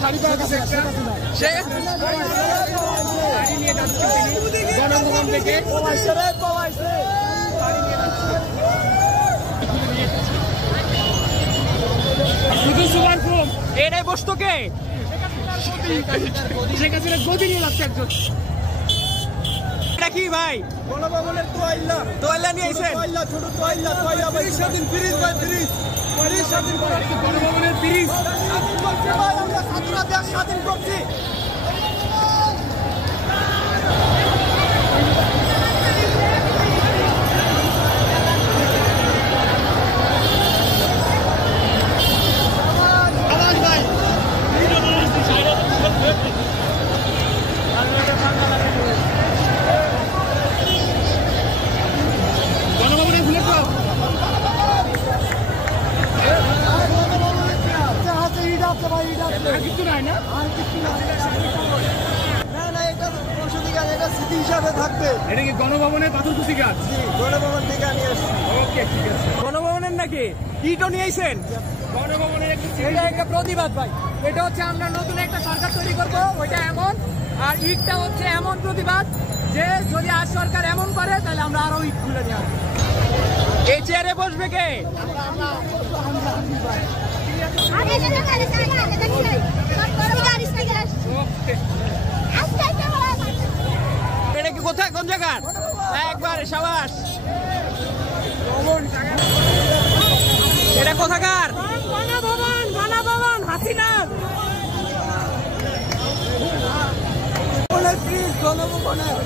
শাড়ি পাচ্ছে সে শাড়ি নিয়ে যাচ্ছে তিনি গণভবন থেকে শুধু সুপার ফোম এটাই বসতো কে শেখ হাসিনা গদি নিয়ে যাচ্ছে একজন। এটা কি ভাই গণভবনের তোয়াইলা নিয়ে এসেছেন ছোট তোয়াইলা ভাই স্বাধীন ফ্রিজ ভাই ফ্রিজ স্বাধীন গণভবনের ফ্রিজ আমরা ছাত্ররা দেশ স্বাধীন করছি। কিছু নাই না এটা সংসদীয় গাছ, এটা স্মৃতি হিসাবে থাকবে। এটা কি গণভবনের পাথরকুচি গাছ? গণভবন থেকে আমি আসছি। ওকে ঠিক আছে। গণভবনের নাকি ইটও নিয়ে আইছেন? গণভবনের এটা একটা প্রতিবাদ ভাই। এটা হচ্ছে আমরা নতুন একটা সরকার তৈরি করব, ওইটা এমন। আর ইটটা হচ্ছে এমন প্রতিবাদ যে যদি আজ সরকার এমন করে তাহলে আমরা আরো ইট খুলে নিয়ে আসবো। এই চেয়ারে বসবে কে? এটা কি কোথায় কোন জায়গা? একবার সাবাস। এটা কোথাকার? গণভবন হাসিনা গণভবনের